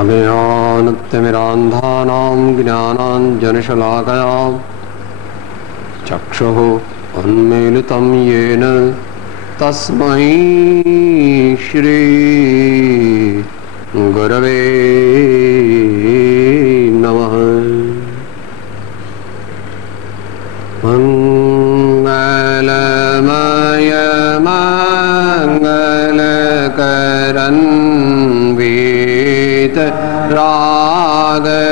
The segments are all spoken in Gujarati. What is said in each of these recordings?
अज्ञानतिमिरान्धानां ज्ञानाञ्जनशलाकया चक्षुः उन्मीलितं येन तस्मै श्री गुरवे नमः। मंगलमय मंगलकरन् वेद रागविज्ञान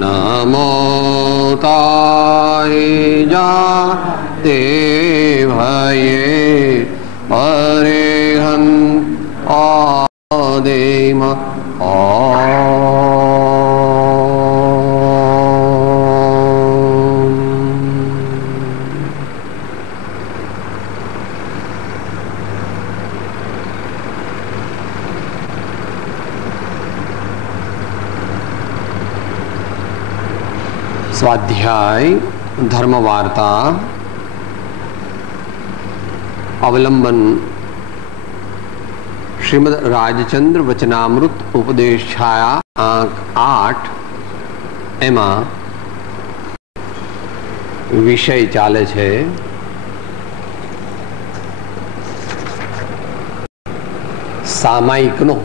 नमो ताहि जाते भये हरिहं आदेम स्वाध्याय धर्म वार्ता अवलंबन श्रीमद राजचंद्र वचनामृत उपदेश छाया अंक 8 एमा विषय चाले छे सामायिक नो।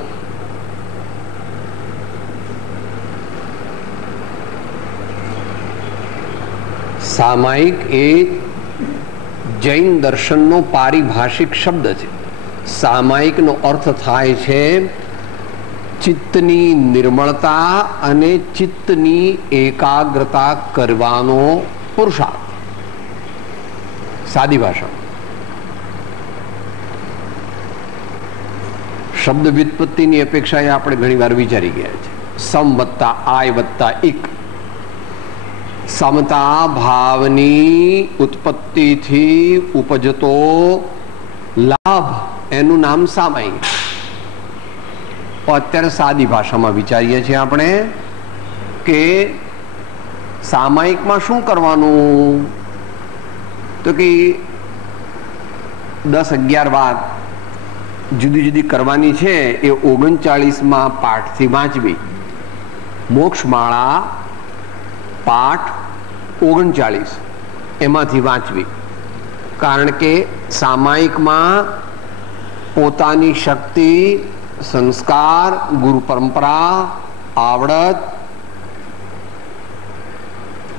सामायिक ए जैन दर्शन नो पारिभाषिक शब्द है। सामायिक नो अर्थ थाय छे चित्तनी निर्मलता अने चित्तनी एकाग्रता करवानो पुरुषार्थ। सादी भाषा शब्द व्युत्पत्ति नी अपेक्षाए आपणे घणी वार विचारी गया छे। सम वत्ता आय वत्ता इक समता भावनी उत्पत्ति थी उपजतो लाभ एनु नाम सामायिक। अत्यारे सादी भाषा में विचारीए छे आपणे के सामायिक में शुं करवानुं, तो कि 10-11 बात जुदी जुदी करवानी छे ए 39 मां पाठ थी वांचवी। मोक्षमाळा पाठ 39 एमांथी वांचवी। कारण के सामायिक में पोतानी शक्ति संस्कार गुरु परंपरा आवड़त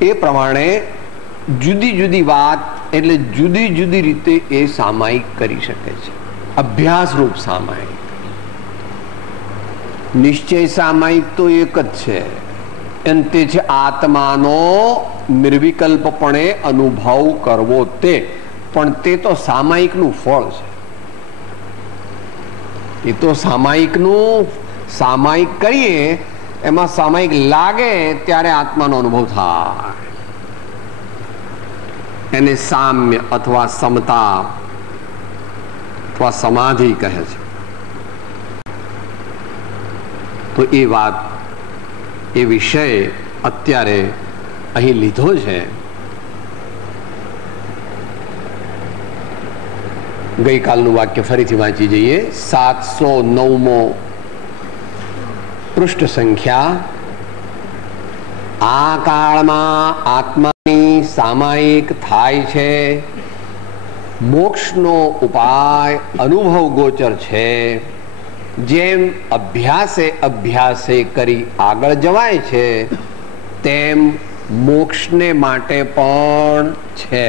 ए प्रमाणे जुदी जुदी बात एटले जुदी जुदी रीते ए सामायिक करी शके छे। अभ्यास रूप सामायिक, निश्चय सामायिक तो एक ज छे। ते छे आत्मानो निर्विकल्पपणे अनुभव करवो ते, पण ते तो सामायिक नु फळ छे। ए तो सामायिक नु सामायिक करीए एमां सामायिक लागे त्यारे आत्मानो अनुभव थाय। एने साम्य अथवा समता अथवा समाधि कहे छे। तो ए बात ए विषय अत्यारे अहीं लीधो छे। गई कालनु वाक्य फरीथी वांची जईए। 709मो पृष्ठ संख्या। आ काळमां आत्मानी सामायिक थाय छे। मोक्षनो उपाय अनुभव गोचर छे। जेम अभ्यासे अभ्यासे करी आगळ जवाय छे तेम मोक्षने माटे पण छे।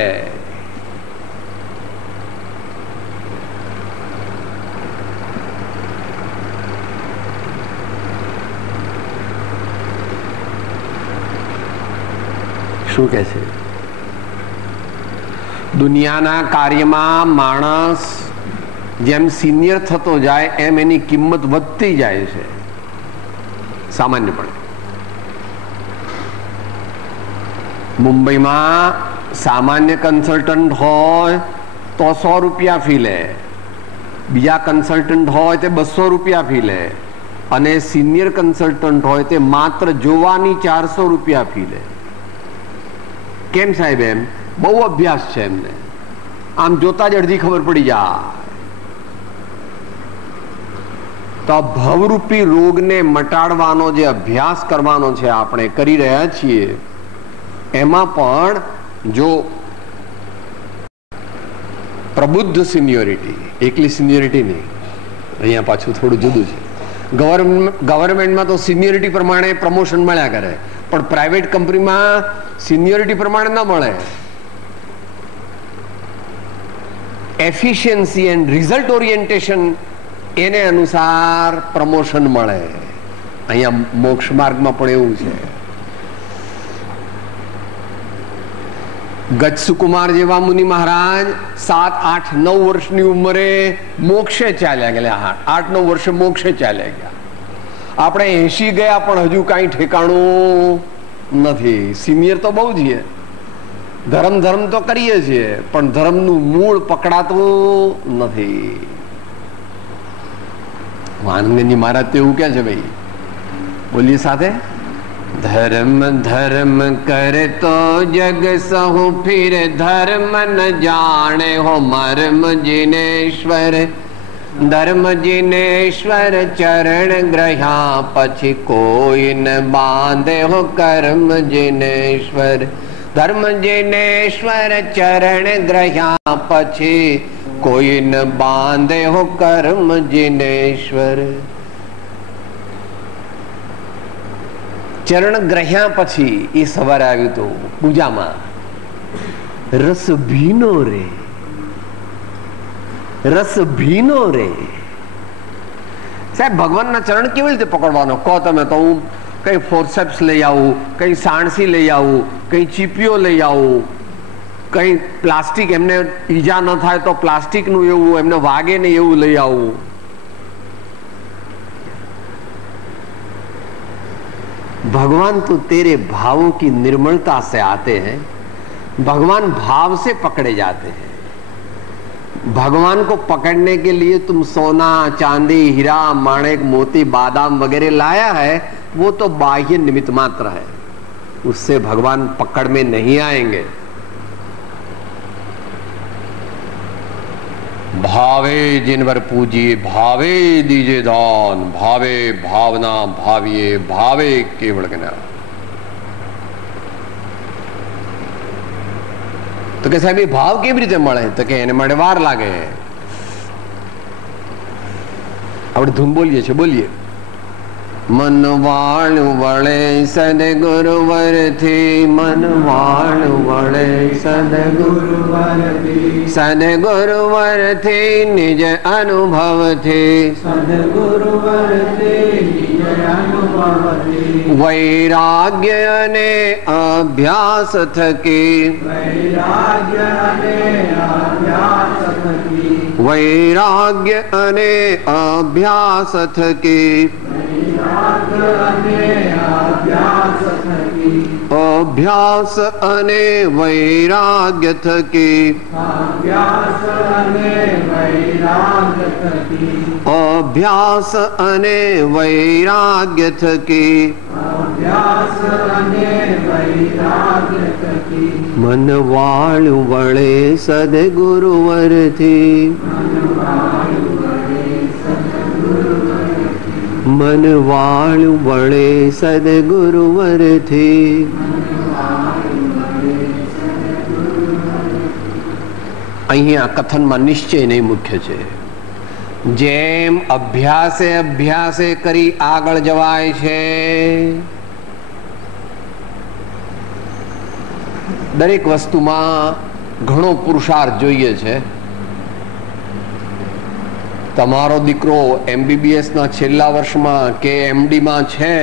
शुं कहे छे? दुनियाना कार्यमां माणस जेम सीनियर थतो जाए एम एनी किंमत वधती जाए छे। सामान्यपणे मुंबई में सामान्य कन्सल्टंट होय तो 100 रुपया फी ले, बीजा कन्सल्टंट होय ते 200 रुपया फी ले, अने सीनियर कन्सल्टंट होय ते मात्र जोवानी 400 रुपया फी ले। केम साहेब? एम बहु अभ्यास छे एमने, आम जोता ज अर्धी खबर पड़ी जाए। તો આ ભવરૂપી રોગને મટાડવાનો જે અભ્યાસ કરવાનો છે આપણે કરી રહ્યા છીએ, એમાં પણ જો પ્રબુદ્ધ સિનિયોરિટી, એકલી સિનિયોરિટી નહીં, અહીંયા પાછું થોડું જુદું છે. ગવર્મેન્ટમાં તો સિનિયોરિટી પ્રમાણે પ્રમોશન મળ્યા કરે, પણ પ્રાઇવેટ કંપનીમાં સિનિયોરિટી પ્રમાણે ન મળે. એફિશિયન્સી એન્ડ રિઝલ્ટ ઓરિએન્ટેશન એને અનુસાર પ્રમોશન મળે. અહીંયા મોક્ષ માર્ગમાં પણ એવું છે. ગજસુકુમાર જેવા મુનિ મહારાજ 7, 8, 9 વર્ષની ઉંમરે મોક્ષે ચાલ્યા ગયા. 8, 9 વર્ષે મોક્ષે ચાલ્યા ગયા. આપણે 80 ગયા પણ હજુ કઈ ઠેકાણું નથી. સિનિયર તો બહુ છીએ, ધર્મ તો કરીએ છીએ, પણ ધર્મનું મૂળ પકડાતું નથી. વાનગંજી મહારાજ તો એવું કે છે ભાઈ, બોલીએ સાથે, ધર્મ ધર્મ કરે તો જગ સહુ ફિર ધર્મ ન જાણે હો મર્મ જીનેશ્વર. ધર્મ જીનેશ્વર ચરણ ગ્રહ્યા પછી કોઈ ન બાંધે હો કર્મ જીનેશ્વર. ધર્મ જીનેશ્વર ચરણ ગ્રહ્યા પછી કોઈ ન બાંધે હો કર્મ જીનેશ્વર. ચરણ ગ્રહ્યા પછી એ સવારે આવ્યું હતું પૂજામાં, રસ ભીનો રે, રસ ભીનો રે. સાહેબ ભગવાનના ચરણ કેવી રીતે પકડવાનો કહો તમે? તો હું કઈ ફોર્સેપ્સ લઈ આવું, કઈ સાણસી લઈ આવું, કઈ ચીપીઓ લઈ આવું, કઈ પ્લાસ્ટિક, એમને ઈજા ન થાય તો પ્લાસ્ટિકનું એવું, એમને વાગે નહીં એવું લઈ આવું. भगवान तो तेरे भावों की निर्मलता से आते हैं, भगवान भाव से पकड़े जाते हैं. भगवान को पकड़ने के लिए तुम सोना, चांदी, हीरा, माणिक, मोती, बादाम वगैरह लाया है, वो तो बाह्य निमित्त मात्र है, उससे भगवान पकड़ में नहीं आएंगे. भावे जिनवर पूजिए, भावे दीजे दान, भावे भावना भाविये, भावे केवल ज्ञान. તો કે સાહેબ એ ભાવ કેવી રીતે મળે? તો કે એને માટે વાર લાગે. આપણે ધૂન બોલીએ છીએ, બોલીએ. મન વાળ વળે સદગુરુવરથી, મન વાળ વળે સદગુરુવરથી, સદગુરુવરથી નિજ અનુભવથી, સદગુરુવરથી નિજ અનુભવથી. વૈરાગ્ય અને અભ્યાસ થકી, વૈરાગ્ય અને અભ્યાસ થકી, વૈરાગ્ય અને અભ્યાસ થકી, અભ્યાસ અને વૈરાગ્ય થકી, અભ્યાસ અને વૈરાગ્ય થકી, અભ્યાસ અને વૈરાગ્ય થકી, અભ્યાસ અને વૈરાગ્ય થકી. મન વાળું વળે સદગુરુવરથી, મન વાળું વળે સદગુરુવરથી. અહીંયા કથનમાં નિશ્ચય નહીં મુખ્ય છે. જેમ અભ્યાસે અભ્યાસે કરી આગળ જવાય છે, દરેક વસ્તુમાં ઘણો પુરુષાર્થ જોઈએ છે. તમારો દીકરો MBBS ના છેલ્લા વર્ષમાં કે MD માં છે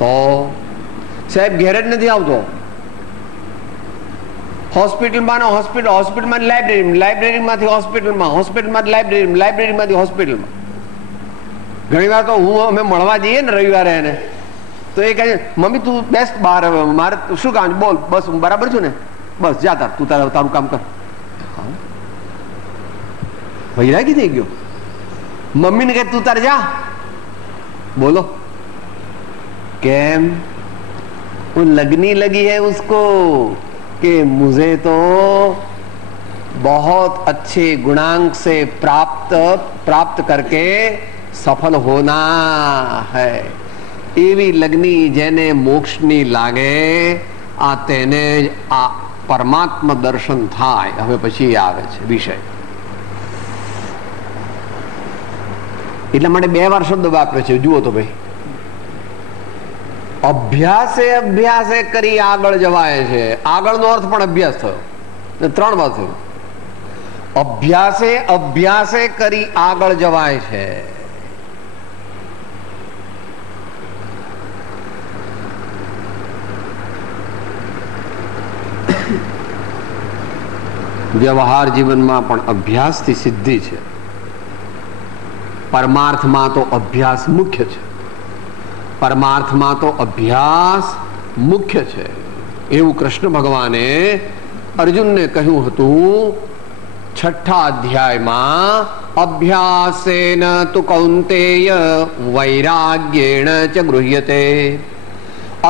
તો સાહેબ ઘેર જ નથી આવતો. હોસ્પિટલમાં હોસ્પિટલમાં લાઇબ્રેરીમાંથી હોસ્પિટલમાં, હોસ્પિટલમાં લાઇબ્રેરીમાંથી હોસ્પિટલમાં. ઘણી વાર તો અમે મળવા જઈએ ને રવિવારે એને, તો એ કહે મમ્મી તું બેસ્ટ બહાર, હવે મારે શું કામ, બોલ બસ હું બરાબર છું ને, બસ જા તું તારું કામ કર. વૈરાગી થઈ ગયો. मम्मी ने कहा तू तर जा, बोलो कैम? वो लगनी लगी है उसको कि मुझे तो बहुत अच्छे गुणांक से प्राप्त करके સફલ હોના હૈ. એવી લગ્ની જેને મોક્ષની લાગે આ તેને આ પરમાત્મા દર્શન થાય. હવે પછી આવે છે વિષય. એટલા માટે 2 વાર શબ્દ વાપરે છે. જુઓ તો ભાઈ, અભ્યાસે અભ્યાસે કરી આગળ જવાય છે. આગળનો અર્થ પણ અભ્યાસ થયો. 3 વાર થયું. અભ્યાસે અભ્યાસે કરી આગળ જવાય છે. વ્યવહાર જીવનમાં પણ અભ્યાસથી સિદ્ધિ છે. પરમાર્થમાં તો અભ્યાસ મુખ્ય છે. પરમાર્થમાં તો અભ્યાસ મુખ્ય છે. એવું કૃષ્ણ ભગવાને અર્જુનને કહ્યું હતું 6ઠા અધ્યાયમાં. અભ્યાસેન તુ કૌંતેય વૈરાગ્યેણ ચ ગૃહ્યતે.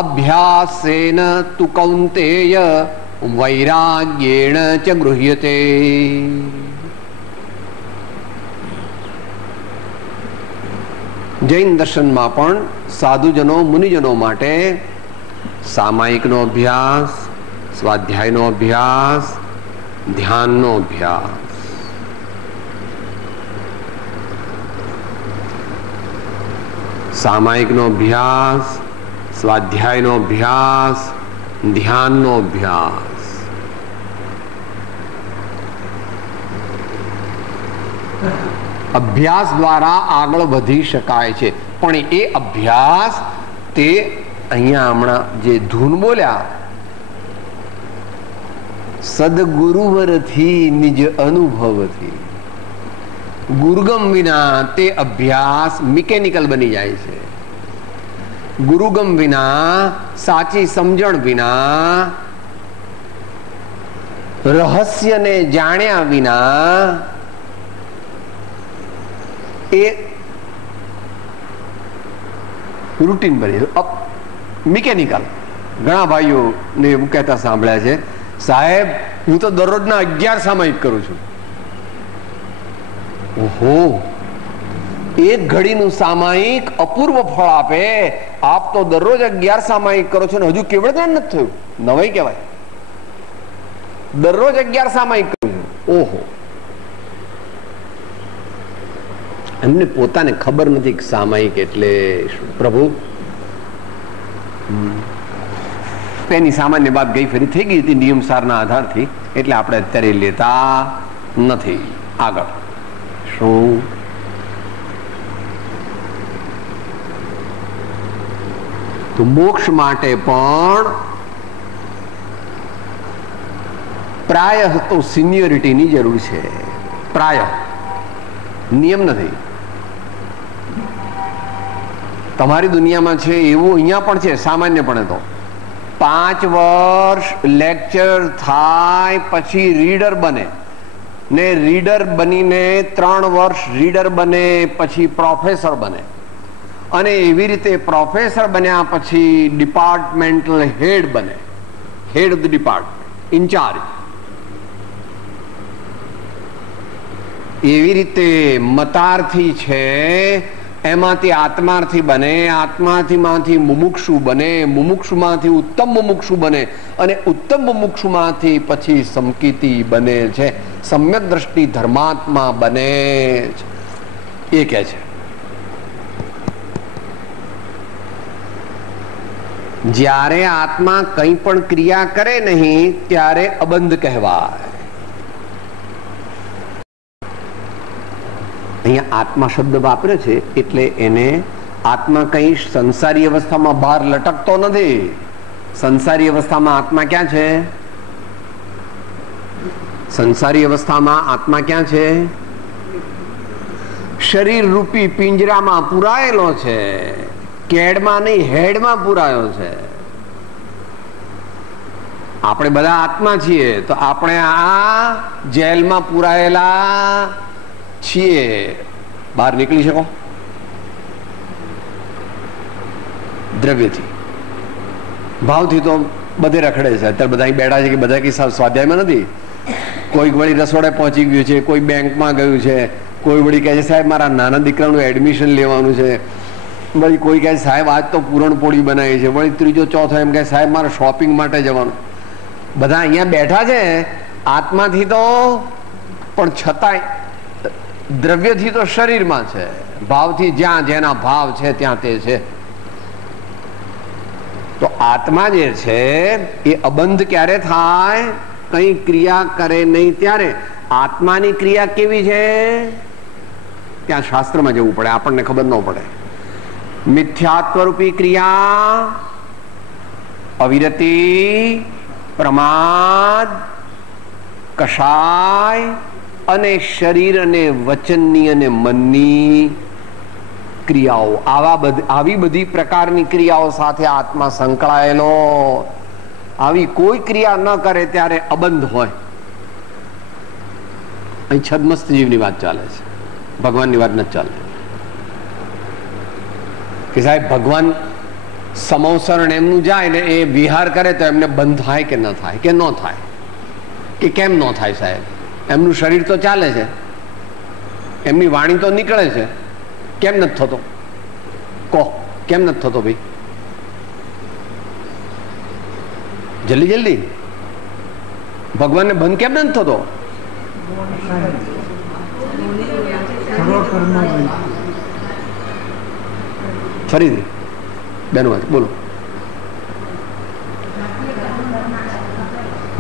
અભ્યાસેન તુ કૌંતેય વૈરાગ્યેણ ચ ગૃહ્યતે. જૈન દર્શનમાં પણ સાધુજનો મુનિજનો માટે સામાયિકનો અભ્યાસ, સ્વાધ્યાયનો અભ્યાસ, ધ્યાનનો અભ્યાસ. સામાયિકનો અભ્યાસ, સ્વાધ્યાયનો અભ્યાસ, ધ્યાનનો અભ્યાસ. અભ્યાસ દ્વારા આગળ વધી શકાય છે. પણ એ અભ્યાસ તે અહીંયા હમણાં જે ધૂન બોલ્યા, સદગુરુવરથી નિજ અનુભવથી. ગુરુગમ વિના તે અભ્યાસ મિકેનિકલ બની જાય છે. ગુરુગમ વિના, સાચી સમજણ વિના, રહસ્યને જાણ્યા વિના એ રૂટીન બની મિકેનિકલ. ઘણા ભાઈઓ ને એવું કહેતા સાંભળ્યા છે, સાહેબ હું તો દરરોજના 11 સામાયિક કરું છું. ઓહો, એક ઘડીનું સામાયિક અપૂર્વ ફળ આપે. આપ તો દરરોજ 11 સામાયિક કરો છો ને હજુ કેવળ જ્ઞાન નથી થયું. નવાઈ કહેવાય. દરરોજ 11 સામાયિક કરું છું. ઓહો, એમને પોતાને ખબર નથી કે સામાયિક એટલે શું. પ્રભુ, એની સામાન્ય વાત ગઈ ફરી થઈ ગઈ હતી નિયમસારના આધારથી, એટલે આપણે અત્યારે લેતા નથી. આગળ શું? તો મોક્ષ માટે પણ પ્રાયઃ તો સિનિયોરિટીની જરૂર છે. પ્રાયઃ, નિયમ નથી. તમારી દુનિયામાં છે એવું અહીંયા પણ છે. સામાન્યપણે તો 5 વર્ષ લેક્ચર થાય પછી રીડર બને ને, રીડર બનીને 3 વર્ષ રીડર બને પછી પ્રોફેસર બને, અને એવી રીતે પ્રોફેસર બન્યા પછી ડિપાર્ટમેન્ટલ હેડ બને. Head of the department, incharge. એવી રીતે મતાર્થી છે એમાંથી આત્માર્થી બને, આત્માર્થીમાંથી મુમુક્ષુ બને, મુમુક્ષુમાંથી ઉત્તમ મુમુક્ષુ બને, અને ઉત્તમ મુમુક્ષુમાંથી પછી સમકીતિ બને છે, સમ્યક દ્રષ્ટિ ધર્માત્મા બને છે. એ કહે છે જ્યારે આત્મા કંઈ પણ ક્રિયા કરે નહીં ત્યારે અબંધ કહેવાય. અહીંયા આત્મા શબ્દ વાપરે છે એટલે એને આત્મા કઈ સંસારી અવસ્થામાં બહાર લટકતો નથી. સંસારી અવસ્થામાં આત્મા ક્યાં છે? સંસારી અવસ્થામાં આત્મા ક્યાં છે? શરીર રૂપી પિંજરામાં પુરાયેલો છે. કેડમાં નહીં, હેડમાં પુરાયો છે. આપણે બધા આત્મા છીએ તો આપણે આ જેલમાં પુરાયેલા છીએ. બહાર નીકળી શકો દ્રવ્યથી, ભાવથી તો બધે રખડે છે. અત્યારે બધા બેઠા છે કે બધા કઈ સ્વાધ્યાયમાં નથી. કોઈ વળી રસોડે પહોંચી ગયું છે, કોઈ બેંકમાં ગયું છે, કોઈ વળી કહે છે સાહેબ મારા નાના દીકરાનું એડમિશન લેવાનું છે, વળી કોઈ કહે સાહેબ આજ તો પૂરણપોળી બનાવી છે, વળી ત્રીજો ચોથો એમ કહે સાહેબ મારે શોપિંગ માટે જવાનું. બધા અહીંયા બેઠા છે આત્માથી તો, પણ છતાંય દ્રવ્યથી તો શરીરમાં છે, ભાવથી જ્યાં જેના ભાવ છે ત્યાં તે છે. તો આત્મા જે છે એ અબંધ ક્યારે થાય? કઈ ક્રિયા કરે નહીં ત્યારે. આત્માની ક્રિયા કેવી છે ત્યાં શાસ્ત્રમાં જવું પડે, આપણને ખબર ન પડે. મિથ્યાત્વરૂપી ક્રિયા, અવિરતિ, પ્રમાદ, કષાય અને શરીર અને વચનની અને મનની ક્રિયાઓ, આવી બધી પ્રકારની ક્રિયાઓ સાથે આત્મા સંકળાયેલો. આવી કોઈ ક્રિયા ન કરે ત્યારે અબંધ હોય. અહીં છદ્મસ્ત જીવની વાત ચાલે છે, ભગવાનની વાત નથી ચાલે કે સાહેબ ભગવાન સમોસરણ એમનું જાય ને એ વિહાર કરે તો એમને બંધ થાય કે ન થાય, કે ન થાય, કે કેમ ન થાય સાહેબ? એમનું શરીર તો ચાલે છે, એમની વાણી તો નીકળે છે, કેમ નથી થતો? કહો કેમ નથી થતો ભાઈ? જલ્દી જલ્દી. ભગવાનને બંધ કેમ નથી થતો? ફરીથી બેનો બોલો.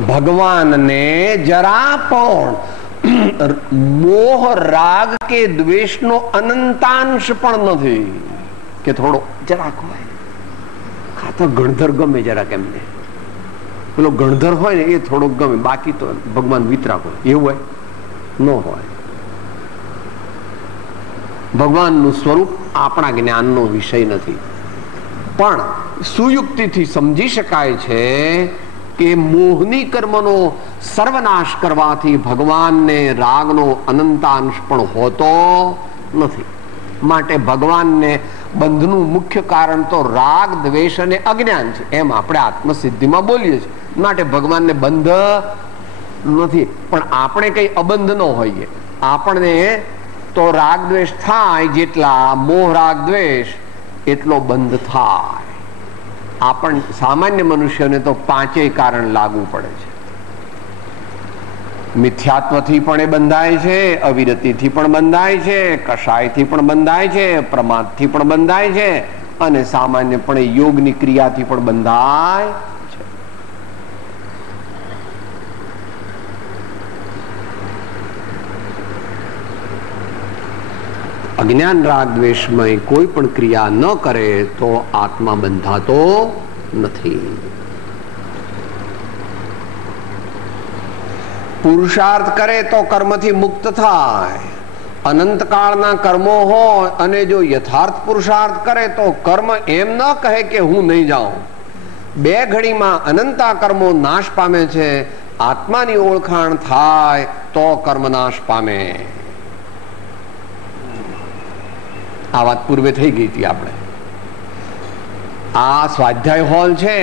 ભગવાનને જરા પણ મોહ રાગ કે દ્વેષનો અનંતાંશ પણ નથી કે થોડો જરાક હોય. ખાતો ગણધર ગમે જરાક એમને, પેલો ગણધર હોય ને એ થોડોક ગમે, બાકી તો ભગવાન વિતરાક હોય. એવું હોય ન હોય. ભગવાનનું સ્વરૂપ આપણા જ્ઞાનનો વિષય નથી, પણ સુયુક્તિથી સમજી શકાય છે કે મોહની કર્મનો સર્વનાશ કરવાથી ભગવાનને રાગનો અનંતાંશ પણ હોતો નથી. માટે ભગવાનને બંધનું મુખ્ય કારણ તો રાગ, દ્વેષ અને અજ્ઞાન છે, એમ આપણે આત્મસિદ્ધિમાં બોલીએ છીએ. માટે ભગવાનને બંધ નથી, પણ આપણે કઈ અબંધ ન હોઈએ. આપણને તો રાગ દ્વેષ થાય જેટલા, મોહ રાગ દ્વેષ એટલો બંધ થાય. આપણ સામાન્ય મનુષ્યને તો પાંચેય કારણ લાગુ પડે છે. મિથ્યાત્વથી પણ એ બંધાય છે, અવિરતિથી પણ બંધાય છે, કષાયથી પણ બંધાય છે, પ્રમાદથી પણ બંધાય છે, અને સામાન્યપણે યોગની ક્રિયાથી પણ બંધાય છે. અજ્ઞાન રાગ દ્વેષમય કોઈ પણ ક્રિયા ન કરે તો આત્મા બંધાતો નથી. પુરુષાર્થ કરે તો કર્મથી મુક્ત થાય. અનંતકાળના કર્મો હોય અને જો યથાર્થ પુરુષાર્થ કરે તો કર્મ એમ ન કહે કે હું નહીં જાઉં. બે ઘડીમાં અનંતા કર્મો નાશ પામે છે. આત્માની ઓળખાણ થાય તો કર્મ નાશ પામે. આ વાત પૂર્વે થઈ ગઈ હતી. આપણે આ સ્વાધ્યાય હોલ છે,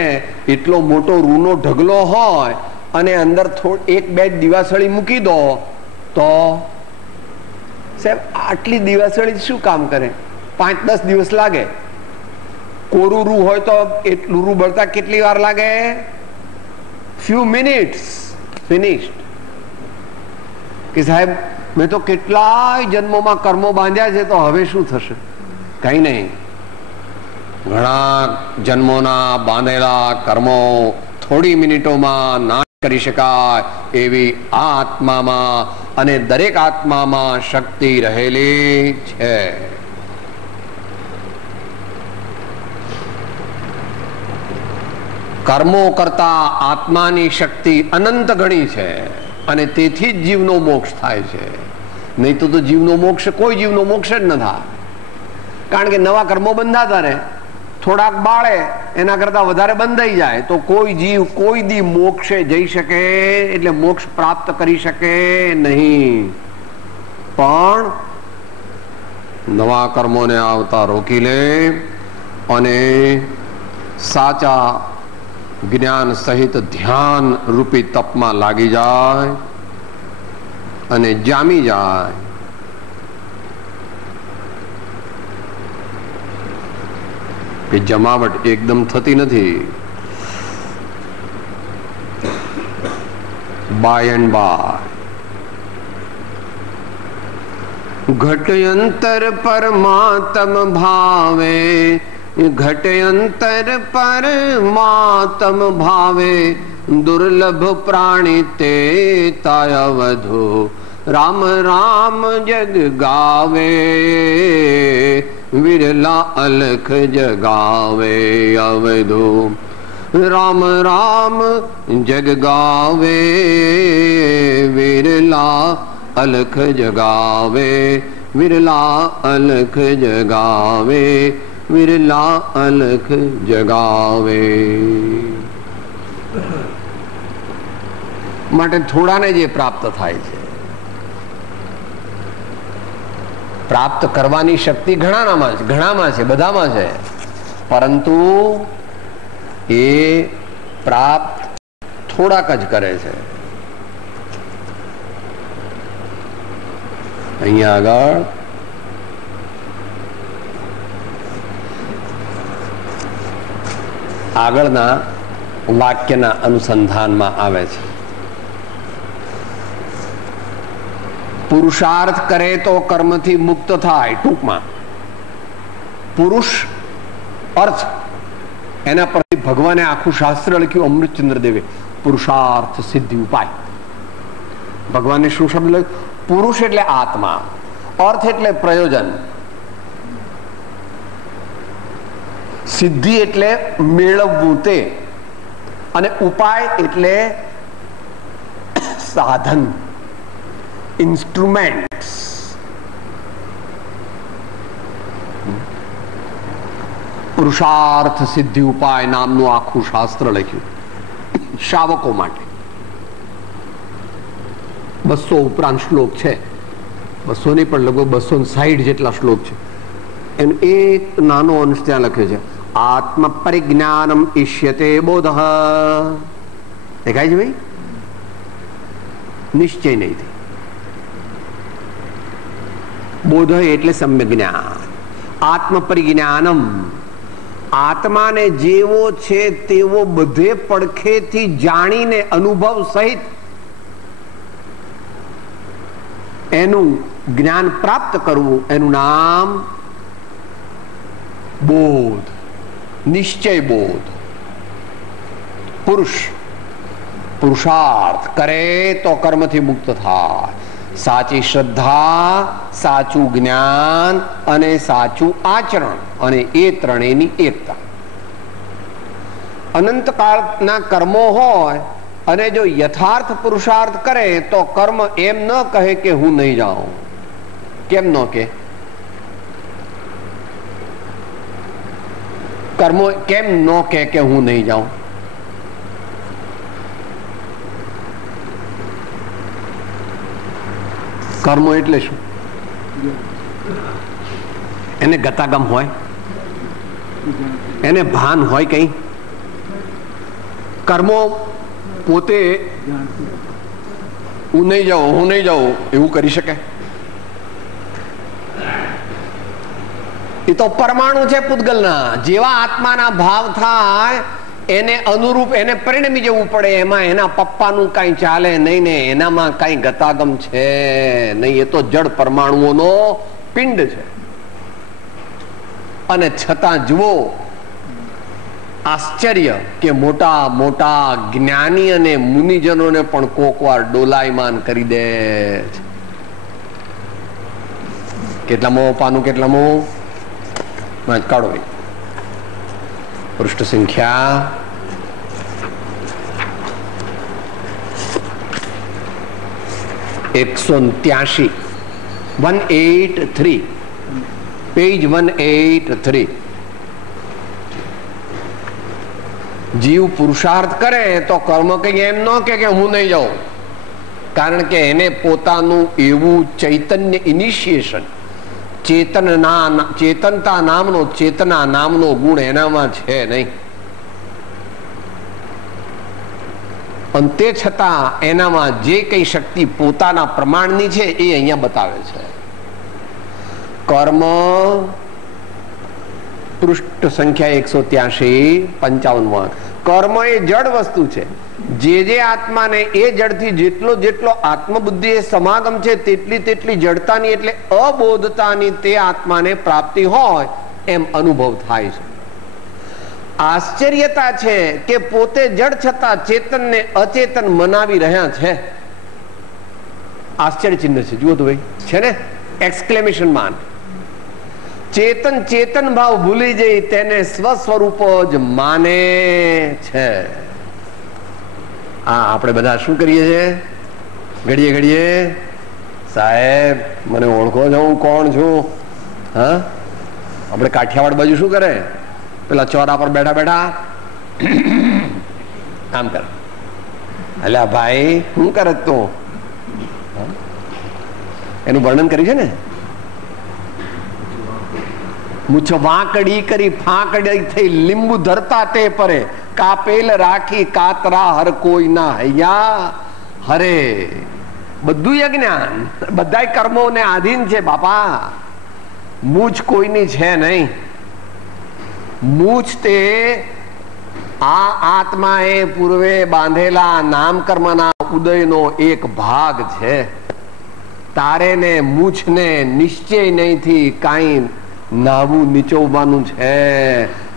એટલો મોટો રૂનો ઢગલો હોય અને અંદર એક બે દિવાસળી મૂકી દો તો સાહેબ આટલી દિવાસળી શું કામ કરે? 5-10 દિવસ લાગે. કોરું રૂ હોય તો એટલું રૂ બળતા કેટલી વાર લાગે? few minutes finished. કે સાહેબ મેં તો કેટલાય જન્મોમાં કર્મો બાંધ્યા છે, તો હવે શું થશે? કઈ નહીં. ઘણા જન્મોના બાંધેલા કર્મો થોડી મિનિટોમાં નાશ કરી શકાય એવી આ આત્મામાં અને દરેક આત્મામાં શક્તિ રહેલી છે. કર્મો કરતા આત્માની શક્તિ અનંત ગણી છે અને તેથી જ જીવનો મોક્ષ થાય છે. નહીં તો જીવનો મોક્ષ, કોઈ જીવનો મોક્ષ જ ન થાય. કારણ કે નવા કર્મો બંધાતા રહે, થોડાક બાળે એના કરતા વધારે બંધાઈ જાય તો કોઈ જીવ કોઈ દી મોક્ષે જઈ શકે, એટલે મોક્ષ પ્રાપ્ત કરી શકે નહીં. પણ નવા કર્મોને આવતા રોકી લે અને સાચા જ્ઞાન સહિત ધ્યાન રૂપી તપમાં લાગી જાય અને જામી જાય કે જમાવટ એકદમ થતી નથી, બાય એન્ડ બાય. ઘટયંતર પરમાત્મ ભાવે, ઘટયંતર પરમાત્મ ભાવે, દુર્લભ પ્રાણી તે તાય અવધો, રામ રામ જગ ગાવે, વિરલા અલખ જગાવે અવધો, રામ રામ જગ ગાવે, વિરલા અલખ જગાવે, વિરલા અલખ જગાવે, વિરલા અલખ જગાવે. માટે થોડાને જે પ્રાપ્ત થાય છે, પ્રાપ્ત કરવાની શક્તિ ઘણામાં છે, બધામાં છે, પરંતુ એ પ્રાપ્ત થોડાક જ કરે છે. અહીંયા આગળના વાક્યના અનુસંધાનમાં આવે છે, પુરુષાર્થ કરે તો કર્મથી મુક્ત થાય. ટૂંકમાં પુરુષ અર્થ, એના પરથી ભગવાને આખું શાસ્ત્ર લખ્યું. અમૃતચંદ્ર દેવે પુરુષાર્થ સિદ્ધિ ઉપાય. ભગવાને શું શબ્દ લખ્યું? પુરુષ એટલે આત્મા, અર્થ એટલે પ્રયોજન, સિદ્ધિ એટલે મેળવવું તે, અને ઉપાય એટલે સાધન, ઇન્સ્ટ્રુમેન્ટ્સ. પુરુષાર્થ સિદ્ધિ ઉપાય નામનું આખું શાસ્ત્ર લખ્યું શાવકો માટે. 200 ઉપરાંત શ્લોક છે, 200 નહીં પણ લગભગ 260 જેટલા શ્લોક છે. એનો એક નાનો અંશ ત્યાં લખ્યો છે, આત્મ પરિજ્ઞાનમ ઈષ્યતે બોધ. દેખાય છે ભાઈ? નિશ્ચય નહીં. બોધ એટલે સમ્યક જ્ઞાન. આત્મ પરિજ્ઞાનમ, આત્માને જેવો છે તેવો બધે પડખેથી જાણીને અનુભવ સહિત એનું જ્ઞાન પ્રાપ્ત કરવું, એનું નામ બોધ, નિશ્ચય બોધ. પુરુષ પુરુષાર્થ કરે તો કર્મથી મુક્ત થાય. સાચી શ્રદ્ધા, સાચું જ્ઞાન અને સાચું આચરણ, અને એ ત્રણેયની એકતા. અનંતકાળના કર્મો હોય અને જો યથાર્થ પુરુષાર્થ કરે તો કર્મ એમ ન કહે કે હું નહીં જાઉં. કેમ ન કે? કર્મો કેમ ન કે હું નહીં જાઉં? કર્મો એટલે શું? એને ગતાગમ હોય, એને ભાન હોય કઈ? કર્મો પોતે હું નહીં જાઉં એવું કરી શકે? એ તો પરમાણુ છે પૂતગલના. જેવા આત્માના ભાવ થાય એને અનુરૂપ એને પરિણમી જવું પડે. એમાં એના પપ્પાનું કઈ ચાલે નહીં ને એનામાં કઈ ગતાગમ છે નહીં. એ તો જડ પરમાણુઓનો પિંડ છે. અને છતાં જુઓ આશ્ચર્ય કે મોટા મોટા જ્ઞાની અને મુનિજનોને પણ કોકવાર ડોલાયમાન કરી દે છે. કેટલામો પાનું? કેટલામો? કાઢો પૃષ્ઠ સંખ્યા 183, 183, પેજ 183. જીવ પુરુષાર્થ કરે તો કર્મ કઈ એમ ન કે હું નહીં જાઉં. કારણ કે એને પોતાનું એવું ચૈતન્ય ઇનિશિએશન, ચેતનતા નામનો, ચેતના નામનો ગુણ એનામાં છે નહીં. અને તે છતાં એનામાં જે કઈ શક્તિ પોતાના પ્રમાણની છે એ અહીંયા બતાવે છે. કર્મ પૃષ્ઠ સંખ્યા 183 55. કર્મ એ જડ વસ્તુ છે. જે આત્માને એ જડથી જેટલો આત્મબુદ્ધિ એ સમાગમ છે તેટલી જડતાની એટલે અબોધતાની તે આત્માને પ્રાપ્તિ હોય એમ અનુભવ થાય છે. આશ્ચર્યતા છે કે પોતે જડ છતાં ચેતનને અચેતન મનાવી રહ્યા છે. આશ્ચર્ય ચિહ્ન છે, જુઓ તો ભાઈ, છે ને, એક્સક્લેમેશન માર્ક. ચેતન ભાવ ભૂલી જઈ તેને સ્વસ્વરૂપ જ માને છે. આપણે બધા શું કરીએ છીએ? ઘડીએ સાહેબ મને ઓળખો છો, હું કોણ છું? હા, આપણે કાઠિયાવાડ બાજુ શું કરે? પેલા ચોરા પર બેઠા કામ કરે. અલ્યા ભાઈ શું કરે તું? એનું વર્ણન કર્યું છે ને, મૂછ વાંકડી કરી ફાંકડી થઈ લીંબુ ધરતા તે પરે કાપેલ રાખી કાતરા હર કોઈ ના હૈયા હરે. બધું અજ્ઞાન, બધા કર્મોને આધીન છે બાપા. મૂછ કોઈની છે નહીં. મૂછ તે આ આત્મા એ પૂર્વે બાંધેલા નામ કર્મના ઉદયનો એક ભાગ છે. તારે ને મૂછ ને નિશ્ચય નહીંથી કાંઈ નાવું નીચોવવાનું છે,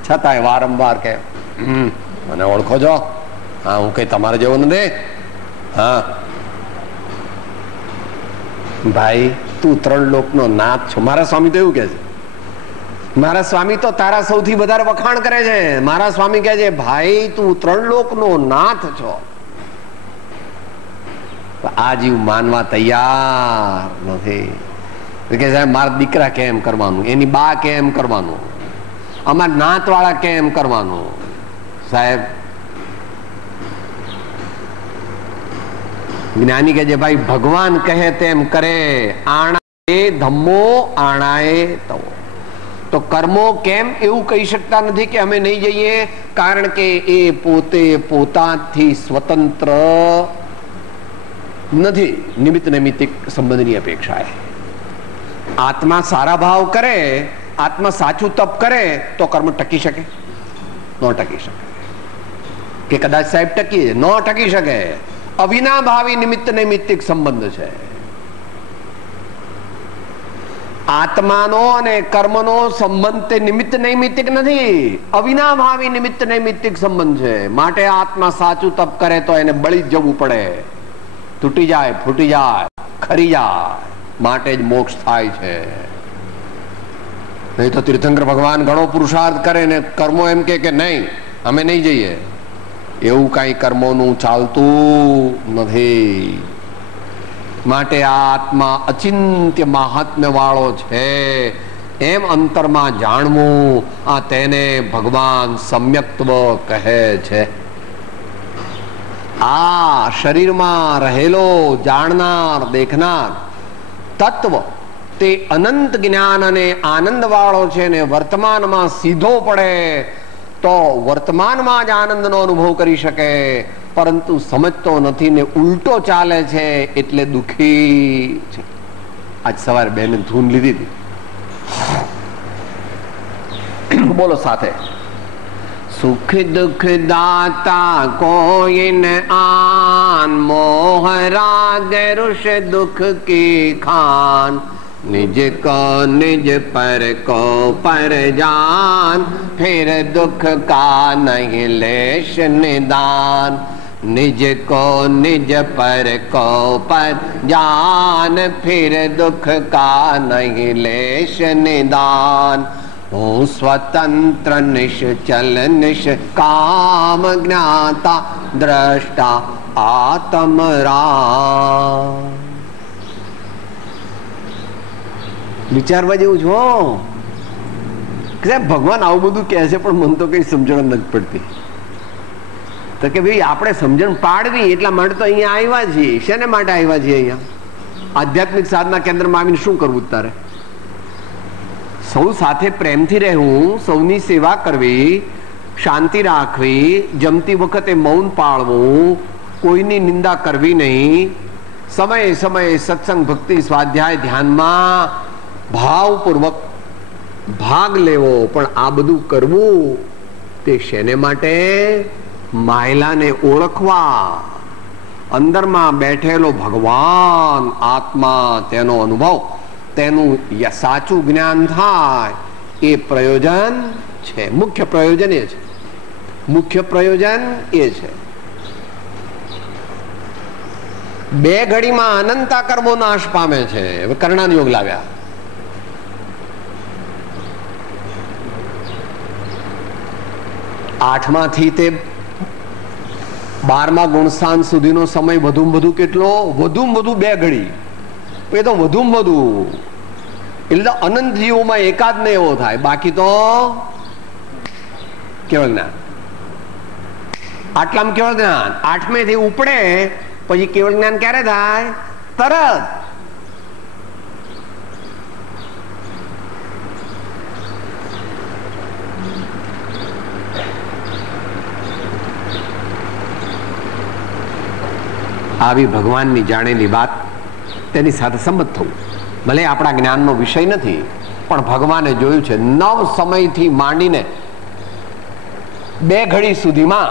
છતાંય વારંવાર કે મને ઓળખો છો? હા, હું કઈ તમારે જેવો નથી. હા ભાઈ, તું 3 લોકનો નાથ છો. મારા સ્વામી તો એવું કે છે, મારા સ્વામી તો તારા સૌથી વધારે વખાણ કરે છે. મારા સ્વામી કહે છે, ભાઈ તું 3 લોકનો નાથ છો. આ જીવ માનવા તૈયાર નથી કે સાહેબ મારા દીકરા કેમ કરવાનું, એની બા કેમ કરવાનું, અમારા નાત વાળા કેમ કરવાનું. સાહેબ જ્ઞાની કહે છે, ભાઈ ભગવાન કહે તેમ કરે. આણાએ ધમ્મો આણાએ તવો. તો કર્મો કેમ એવું કહી શકતા નથી કે અમે નહીં જઈએ? કારણ કે એ પોતે પોતાથી સ્વતંત્ર નથી. નિમિત્ત નૈમિત્તિક સંબંધની અપેક્ષા. આત્મા સારા ભાવ કરે, આત્મા સાચું તપ કરે તો કર્મ ટકી શકે? ન ટકી શકે. કે કદાચ સાહેબ ટકી ન ટકી શકે. અવિનાભાવી નિમિત્ત નૈમિત્તિક સંબંધ છે. આત્માનો અને કર્મનો સંબંધ તે નિમિત્ત નૈમિત્તિક નથી, અવિનાભાવી નિમિત્ત નૈમિત્તિક સંબંધ છે. માટે આત્મા સાચું તપ કરે તો એને બળી જવું પડે, તૂટી જાય, ફૂટી જાય, ખરી જાય, માટે જ મોક્ષ થાય છે. નહીં તો તીર્થંકર ભગવાન ઘણો પુરુષાર્થ કરે ને કર્મો એમ કે નહીં અમે નહીં જઈએ. એવું કઈ કર્મોનું ચાલતું નથી. માટે આ આત્મા અચિંત્ય મહાત્મ્ય વાળો છે એમ અંતરમાં જાણવું, આ તેને ભગવાન સમ્યક્ત્વ કહે છે. આ શરીરમાં રહેલો જાણનાર દેખનાર તત્વ તે અનંત જ્ઞાન અને આનંદ વાળો છે ને વર્તમાનમાં સીધો પડે તો વર્તમાનમાં જ આનંદનો અનુભવ કરી શકે, પરંતુ સમજતો નથી ને ઉલટો ચાલે છે એટલે દુઃખી છે. આજ સવારે બેને ધૂન લીધી હતી, બોલો સાથે. સુખ દુઃખ દાતા કોઈ ન આન, મોહ રાગ रुष दुख की खान, निज को निज पर को पर जान, फिर दुख का नहीं लेश निदान. निज को निज पर को पर जान, फिर दुख का नहीं लेश निदान. હું સ્વતંત્ર નિશ્ચલ નિષ્કામ જ્ઞાતા દ્રષ્ટા આત્મરામ. વિચારવા જેવું છો કે ભગવાન આવું બધું કહે છે પણ મને તો કઈ સમજણ નથી પડતી. તો કે ભાઈ આપણે સમજણ પાડવી એટલા માટે તો અહીંયા આવ્યા છીએ. શેને માટે આવ્યા છીએ? અહીંયા આધ્યાત્મિક સાધના કેન્દ્રમાં આવીને શું કરવું? તારે સૌ સાથે પ્રેમથી રહેવું, સૌની સેવા કરવી, શાંતિ રાખવી, જમતી વખતે મૌન પાળવું, કોઈની નિંદા કરવી નહીં, સમયે સમયે સત્સંગ ભક્તિ સ્વાધ્યાય ધ્યાનમાં ભાવપૂર્વક ભાગ લેવો, પણ આ બધું કરવું તે શેને માટે? માયલાને ઓળખવા, અંદરમાં બેઠેલો ભગવાન આત્મા, તેનો અનુભવ, તેનું સાચું જ્ઞાન થાય, એ પ્રયોજન છે. મુખ્ય પ્રયોજન એ છે. મુખ્ય પ્રયોજન એ છે. બે ઘડીમાં અનંતા કર્મો નાશ પામે છે. હવે કર્ણાન યોગ લાવ્યા. આઠમાંથી તે 12મા ગુણસ્થાન સુધીનો સમય વધુમાં વધુ કેટલો? વધુમાં વધુ 2 ઘડી. એ તો વધુમાં વધુ, એટલે તો અનંત જીવોમાં એકાદ ને એવો થાય, બાકી તો કેવળ જ્ઞાન. આટલામાં કેવળ જ્ઞાન. 8મે થી ઉપડે પછી કેવળ જ્ઞાન ક્યારે થાય? તરત. આવી ભગવાનની જાણેલી વાત, તેની સાથે સંમત થવું. ભલે આપણા જ્ઞાનનો વિષય નથી, પણ ભગવાને જોયું છે 9 સમયથી માંડીને 2 ઘડી સુધીમાં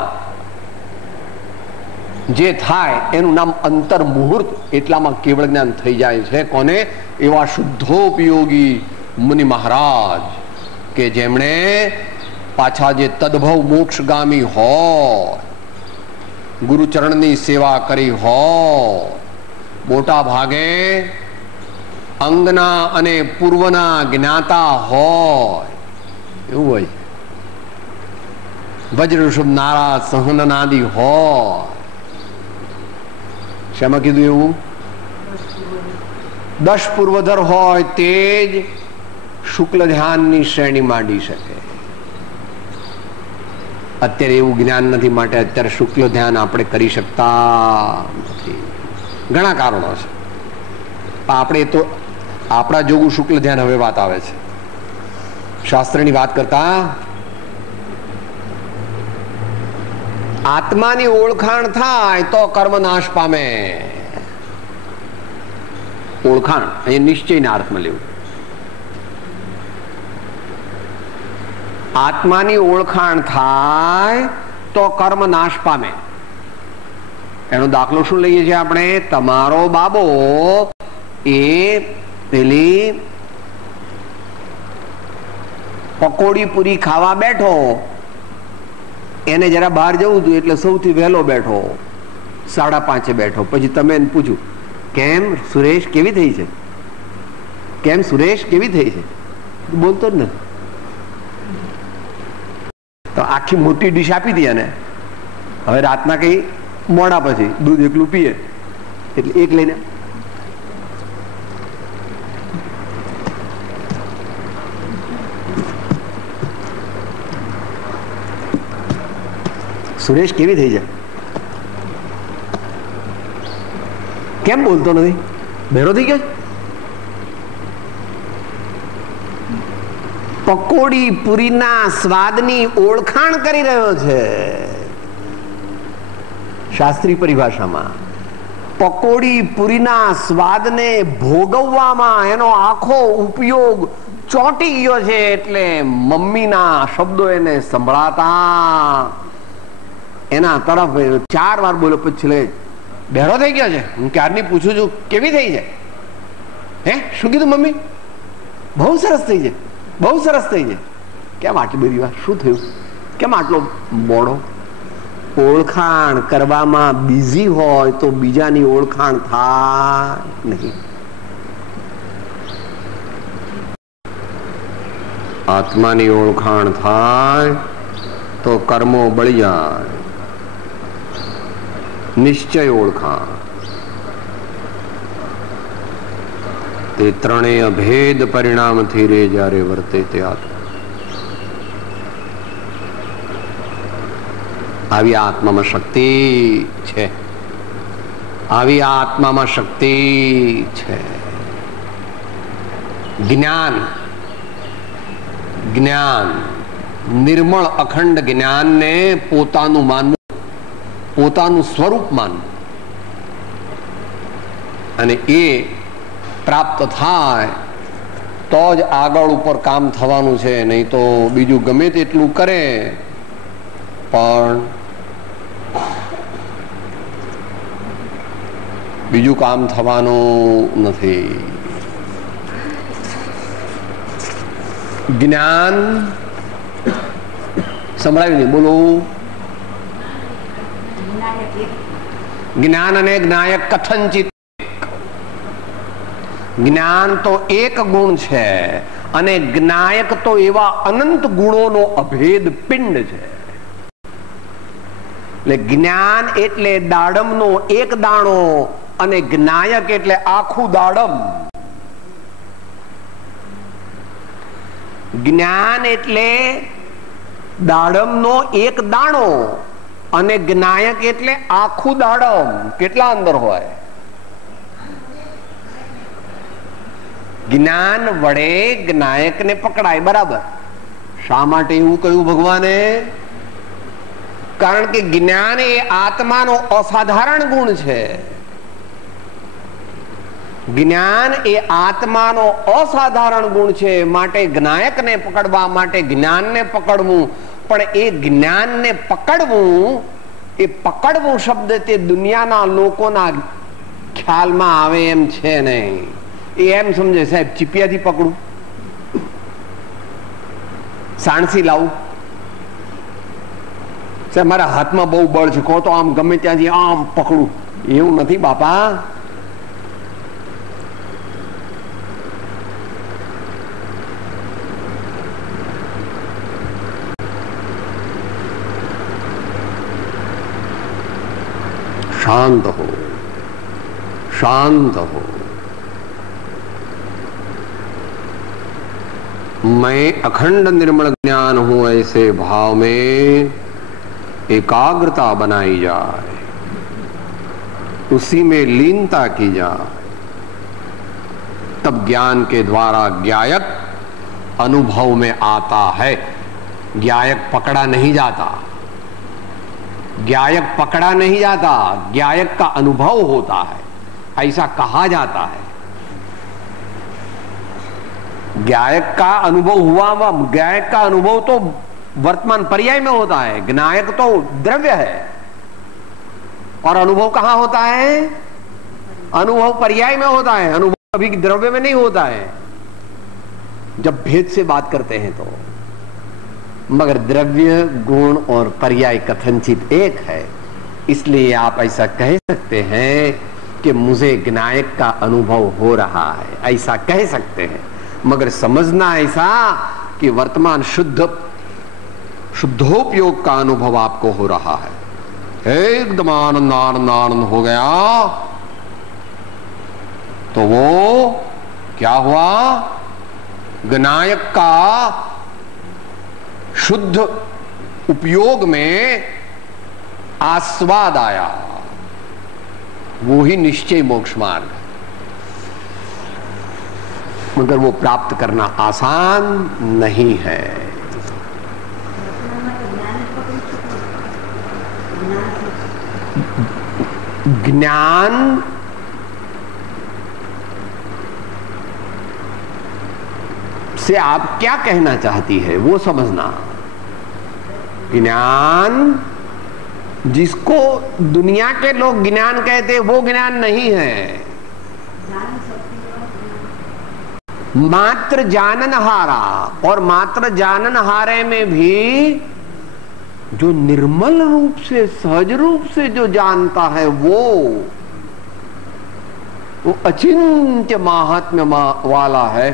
જે થાય એનું નામ અંતર મુહૂર્ત. એટલામાં કેવળ જ્ઞાન થઈ જાય છે. કોને? એવા શુદ્ધોપયોગી મુનિ મહારાજ કે જેમણે પાછા જે તદભવ મોક્ષગામી હોય, ગુરુચરણની સેવા કરી હોય, મોટા ભાગે અંગના અને પૂર્વના જ્ઞાતા હોય, એવું હોય. વજ્ર ઋષભ નારા સહનનાદી હોય. શેમાં કીધું એવું? 10 પૂર્વધર હોય તે જ શુક્લ ધ્યાનની શ્રેણી માંડી શકે. અત્યારે એવું જ્ઞાન નથી, માટે અત્યારે શુક્લ ધ્યાન આપણે કરી શકતા નથી. ઘણા કારણો છે. આપણે તો આપણા જોગું શુક્લ ધ્યાન હવે વાત આવે છે. શાસ્ત્રની વાત કરતા આત્માની ઓળખાણ થાય તો કર્મ નાશ પામે. ઓળખાણ એ નિશ્ચયના અર્થમાં લેવું. આત્માની ઓળખાણ થાય તો કર્મ નાશ પામે. એનો દાખલો શું લઈએ છીએ આપણે? તમારો બાબો એ પેલી પકોડી પૂરી ખાવા બેઠો, એને જરા બહાર જવું હતું એટલે સૌથી વહેલો બેઠો, 5:30 બેઠો. પછી તમે એને પૂછ્યું, કેમ સુરેશ કેવી થઈ છે? કેમ સુરેશ કેવી થઈ છે? બોલતો જ નથી. તો આખી મોટી ડીશ આપી દે ને. હવે રાતના કઈ મોડા પછી દૂધ એકલું પીએ એટલે એક લઈને સુરેશ કેવી થઈ જાય? કેમ બોલતો નથી? બહેરો થઈ ગયો? પકોડી પૂરીના સ્વાદની ઓળખાણ કરી રહ્યો છે. શાસ્ત્રી પરિભાષામાં પકોડી પૂરીના સ્વાદને ભોગવવામાં એનો આખો ઉપયોગ ચોંટી ગયો છે. એટલે મમ્મીના શબ્દો એને સંભળાતા એના તરફ 4 વાર બોલ્યો. પછી બહેરો થઈ ગયો છે. હું ક્યારની પૂછું છું કેવી થઈ છે? હે શું કીધું મમ્મી? બહુ સરસ થઈ છે, બહુ સરસ થઈ છે. કેમ આટલી બધી વાર? શું થયું? કેમ આટલો મોડો? ઓળખાણ કરવામાં બિઝી હોય તો બીજાની ઓળખાણ થાય નહીં. આત્માની ઓળખાણ થાય તો કર્મો બળી જાય. નિશ્ચય ઓળખાણ તે ત્રણેય ભેદ પરિણામથી રે જ્યારે વર્તે તે આત્મા. આવી આત્મામાં શક્તિ છે. આવી આત્મામાં શક્તિ છે. જ્ઞાન, જ્ઞાન નિર્મળ અખંડ જ્ઞાનને પોતાનું માનવું, પોતાનું સ્વરૂપ માનવું, અને એ પ્રાપ્ત થાય તો જ આગળ ઉપર કામ થવાનું છે, નહીં તો બીજું ગમે તેટલું કરે પણ બીજું કામ થવાનું નથી. જ્ઞાન સંભળાયું નહીં, બોલો. જ્ઞાન અને જ્ઞાયક કથનચિત. જ્ઞાન તો એક ગુણ છે અને જ્ઞાયક તો એવા અનંત ગુણોનો અભેદ પિંડ છે. એટલે જ્ઞાન એટલે દાડમનો એક દાણો અને જ્ઞાયક એટલે આખું દાડમ. જ્ઞાન એટલે દાડમનો એક દાણો અને જ્ઞાયક એટલે આખું દાડમ. કેટલા અંદર હોય? જ્ઞાન વડે જ્ઞાયકને પકડાય, બરાબર. શા માટે એવું કહ્યું ભગવાને? કારણ કે જ્ઞાન એ આત્માનો અસાધારણ ગુણ છે. જ્ઞાન એ આત્માનો અસાધારણ ગુણ છે, માટે જ્ઞાયકને પકડવા માટે જ્ઞાનને પકડવું. પણ એ જ્ઞાનને પકડવું, એ પકડવું શબ્દ તે દુનિયાના લોકોના ખ્યાલમાં આવે એમ છે નહીં. એ એમ સમજે, સાહેબ ચીપિયાથી પકડું, સાણસી લાવું, સાહેબ મારા હાથમાં બહુ બળ છે, કહો તો આમ ગમે ત્યાંથી આમ પકડું. એવું નથી બાપા. शांत हो, शांत हो. मैं अखंड निर्मल ज्ञान हूं, ऐसे भाव में एकाग्रता बनाई जाए, उसी में लीनता की जाए, तब ज्ञान के द्वारा ज्ञायक अनुभव में आता है. ज्ञायक पकड़ा नहीं जाता, ज्ञायक पकड़ा नहीं जाता, ज्ञायक का अनुभव होता है, ऐसा कहा जाता है. ज्ञायक का अनुभव हुआ, ज्ञायक का अनुभव तो वर्तमान पर्याय में होता है. ज्ञायक तो द्रव्य है और अनुभव कहां होता है? अनुभव पर्याय में होता है, अनुभव कभी द्रव्य में नहीं होता है. जब भेद से बात करते हैं तो, मगर द्रव्य, गुण और पर्याय कथनचित एक है. इसलिए आप ऐसा कह सकते हैं कि मुझे ज्ञायक का अनुभव हो रहा है, ऐसा कह सकते हैं. मगर समझना ऐसा कि वर्तमान शुद्धोपयोग का अनुभव आपको हो रहा है. एकदम आनंद आनंद आनंद हो गया तो वो क्या हुआ? ज्ञायक का शुद्ध उपयोग में आस्वाद आया, वो ही निश्चय मोक्ष मार्ग. मगर वो प्राप्त करना आसान नहीं है. ज्ञान से आप क्या कहना चाहती है वो समझना. ज्ञान जिसको दुनिया के लोग ज्ञान कहते वो ज्ञान नहीं है. मात्र जाननहारा, और मात्र जाननहारे में भी जो निर्मल रूप से, सहज रूप से जो जानता है वो अचिंत्य महात्म्य वाला है.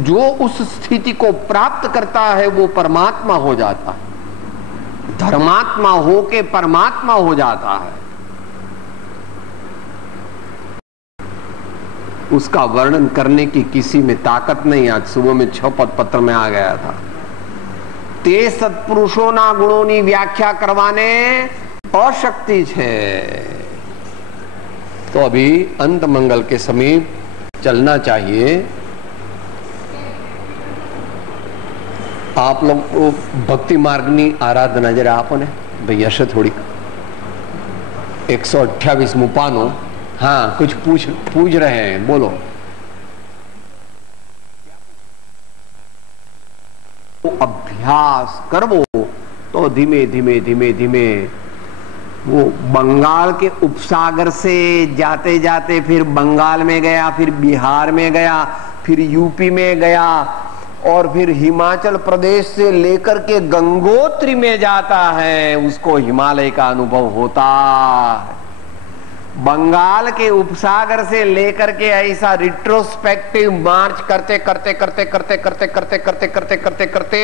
जो उस स्थिति को प्राप्त करता है वो परमात्मा हो जाता है, धर्मात्मा होके परमात्मा हो जाता है. उसका वर्णन करने की किसी में ताकत नहीं. आज सुबह में 6 पत्र में आ गया था. તે સત્પુરુષોના ગુણોની વ્યાખ્યા કરવાને અશક્તિ છે. तो अभी अंत मंगल के समीप चलना चाहिए. आप लोग को भक्ति मार्गनी आराधना जरा आपो ने भाई हशे थोड़ी. 128 पानो. हाँ, कुछ पूछ रहे हैं, बोलो. अभ्यास करवो तो धीमे धीमे धीमे धीमे वो बंगाल के उपसागर से जाते जाते फिर बंगाल में गया, फिर बिहार में गया, फिर यूपी में गया और फिर हिमाचल प्रदेश से लेकर के गंगोत्री में जाता है, उसको हिमालय का अनुभव होता है। बंगाल के उपसागर से लेकर के ऐसा रिट्रोस्पेक्टिव मार्च करते करते करते करते करते करते करते करते करते करते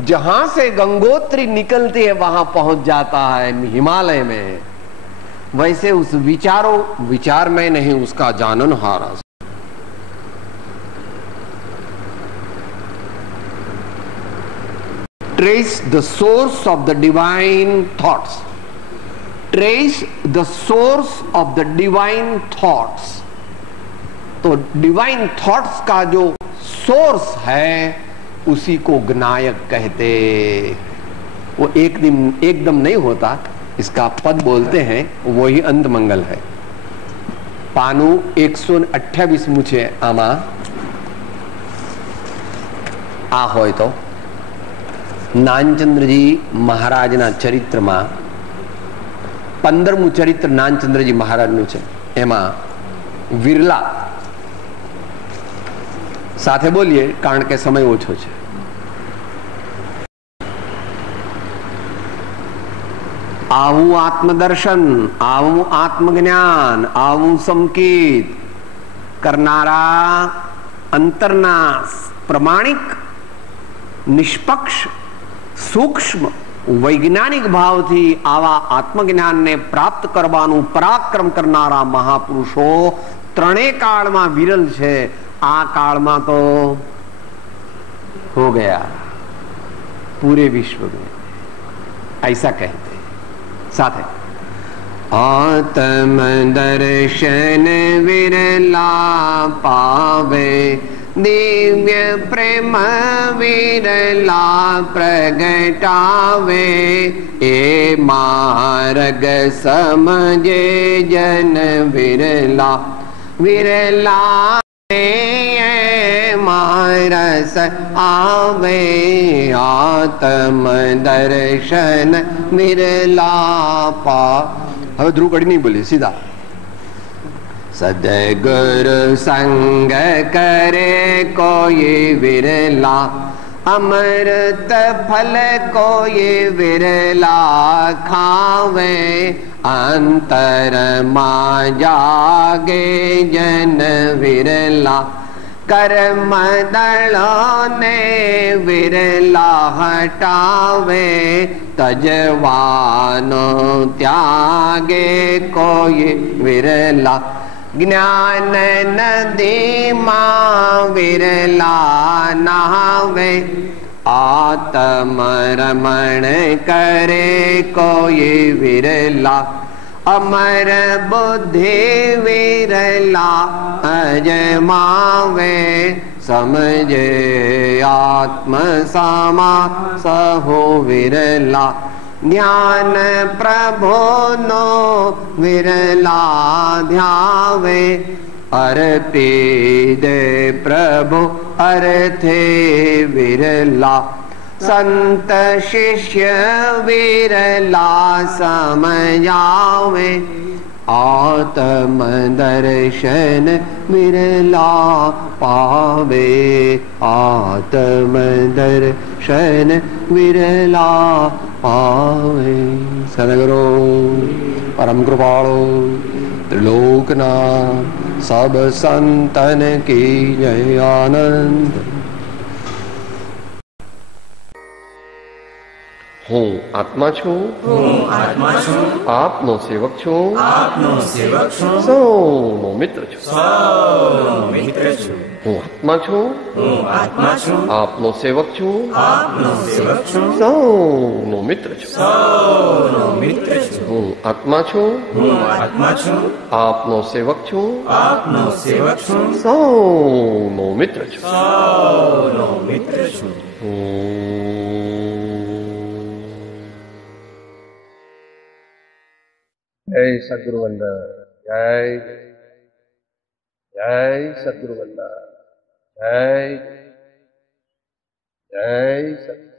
जहां से गंगोत्री निकलती है वहां पहुंच जाता है हिमालय में। वैसे उस विचार में नहीं, उसका जानन हारा। Trace the source of the divine thoughts. Trace the source of the divine thoughts. तो डिवाइन थॉट्स का जो सोर्स है उसी को ज्ञायक कहते। वो एकदम नहीं होता, इसका पद बोलते हैं, वही अंतमंगल है। पानु 128 मुझे आमा आ होय तो नानचंद्रजी महाराजना चरित्र में 15મું ચરિત્ર નાનચંદ્રજી મહારાજનું છે। એમાં વિરલા સાથે બોલીએ કારણ કે સમય ઓછો છે। आवू आत्मदर्शन, आवू आत्मज्ञान, आवू संकेत करनारा अंतरना प्रमाणिक, निष्पक्ष, सूक्ष्म, वैज्ञानिक भाव थी आवा आत्मज्ञान ने प्राप्त करवानु पराक्रम करनारा महापुरुषो त्रणेय काल में विरल छे। आ काल में तो हो गया पूरे विश्व में, ऐसा कहते साथ है। आत्म दर्शन विरला पावे, दिव्य प्रेम विरला प्रगटावे, ए मार्ग समझे जन विरला, विरला मारस आवे, आत्म दर्शन विरला पा। હવે ધ્રુવ કડી નહીં બોલી, सीधा सदगुरु संग करे कोई विरला, अमृत फल कोई विरला खावे, अंतर मां जागे जन विरला, कर्म दलों ने विरला हटावे, तजवानो त्यागे कोई विरला, ज्ञान नदी मां विरला नहावे, आत्म रमण करे कोई विरला, अमर बुद्धि विरला अजमावे, समझे आत्म समा सहो विरला, ज्ञान प्रभु नो विरला ध्यावे, अर्पी दे प्रभु अर्थे विरला, संत शिष्य विरला समझावे, आत्म दर्शन विरला पावे, आत्म दर्शन विरला पावे। सदगुरु परम कृपाळु त्रिलोकनाथ सब संतन की जय। आनंद। હું આત્મા છું, હું આત્મા છું, આપનો સેવક છું, આપનો સેવક છું, સૌનો મિત્ર છું, સૌનો મિત્ર છું। હું આત્મા છું, હું આત્મા છું, આપનો સેવક છું, આપનો સેવક છું, સૌનો મિત્ર છું, સૌનો મિત્ર છું। હું આત્મા છું, હું આત્મા છું, આપનો સેવક છું, આપનો સેવક છું, સૌનો મિત્ર છું, સૌનો મિત્ર છું। जय सद्गुरु वंदन। जय जय सद्गुरु वंदन। जय જય સત